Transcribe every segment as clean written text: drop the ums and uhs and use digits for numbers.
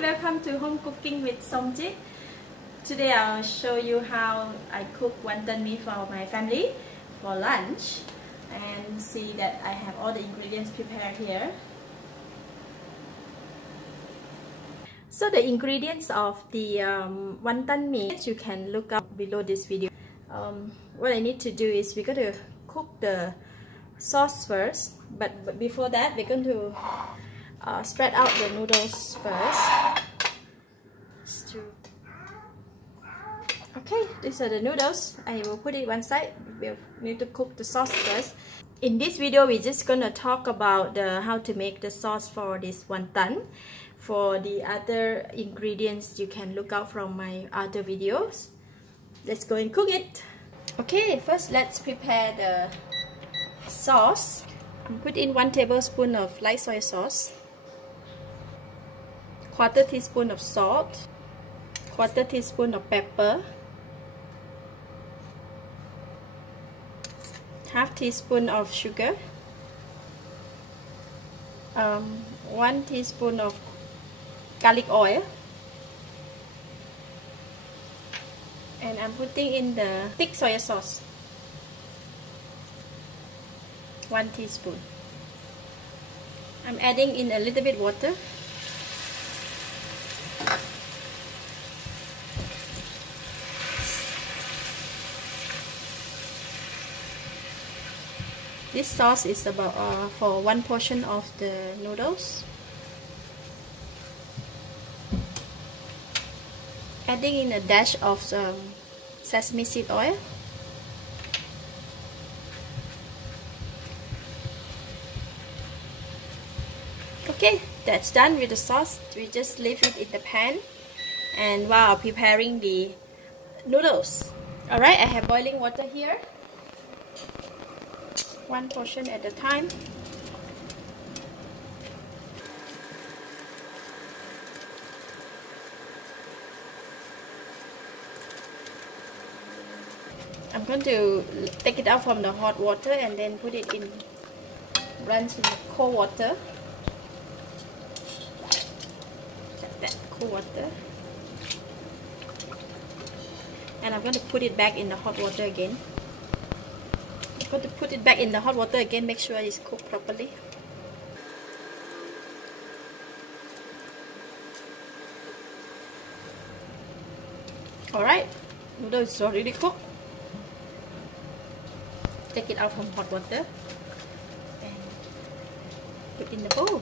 welcome to Home Cooking with Somjit. Today I'll show you how I cook wonton mee for my family for lunch, and see that I have all the ingredients prepared here. So the ingredients of the wonton mee you can look up below this video. What I need to do is we're going to cook the sauce first, but before that we're going to spread out the noodles first. Okay, these are the noodles. I will put it one side. We'll need to cook the sauce first. In this video, we're just gonna talk about how to make the sauce for this wonton. For the other ingredients, you can look out from my other videos. Let's go and cook it. Okay, first let's prepare the sauce. Put in 1 tablespoon of light soy sauce, 1/4 teaspoon of salt, 1/4 teaspoon of pepper, 1/2 teaspoon of sugar, 1 teaspoon of garlic oil, and I'm putting in the thick soy sauce, 1 teaspoon. I'm adding in a little bit water. This sauce is about for 1 portion of the noodles. Adding in a dash of sesame seed oil. Okay, that's done with the sauce. We just leave it in the pan, and while preparing the noodles. Alright, I have boiling water here. 1 portion at a time. I'm going to take it out from the hot water and then put it in, rinse in cold water. That cold water. And I'm going to put it back in the hot water again. To put it back in the hot water again, make sure it's cooked properly. Alright, noodle is already cooked. Take it out from hot water and put in the bowl.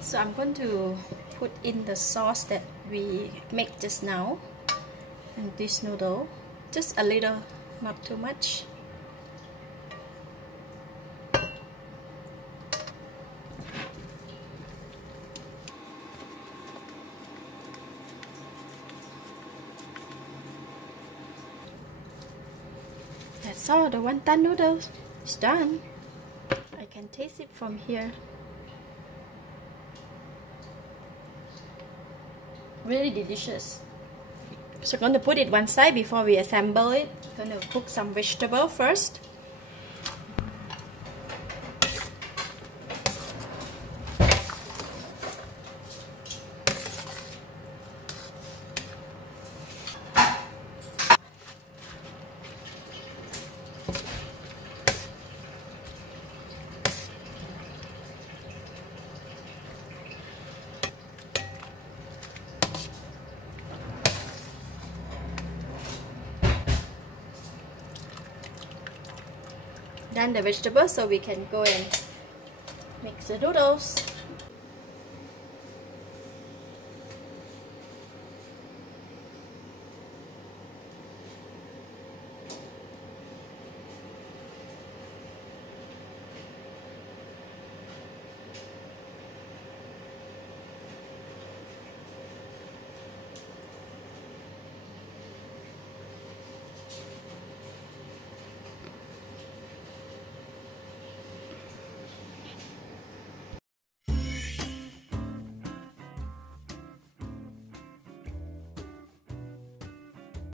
So I'm going to put in the sauce that we make just now, and this noodle, just a little, not too much. That's all, the wonton noodles is done. I can taste it from here. Really delicious. So I'm going to put it one side before we assemble it. I'm going to cook some vegetable first. Done the vegetables, so we can go and mix the noodles.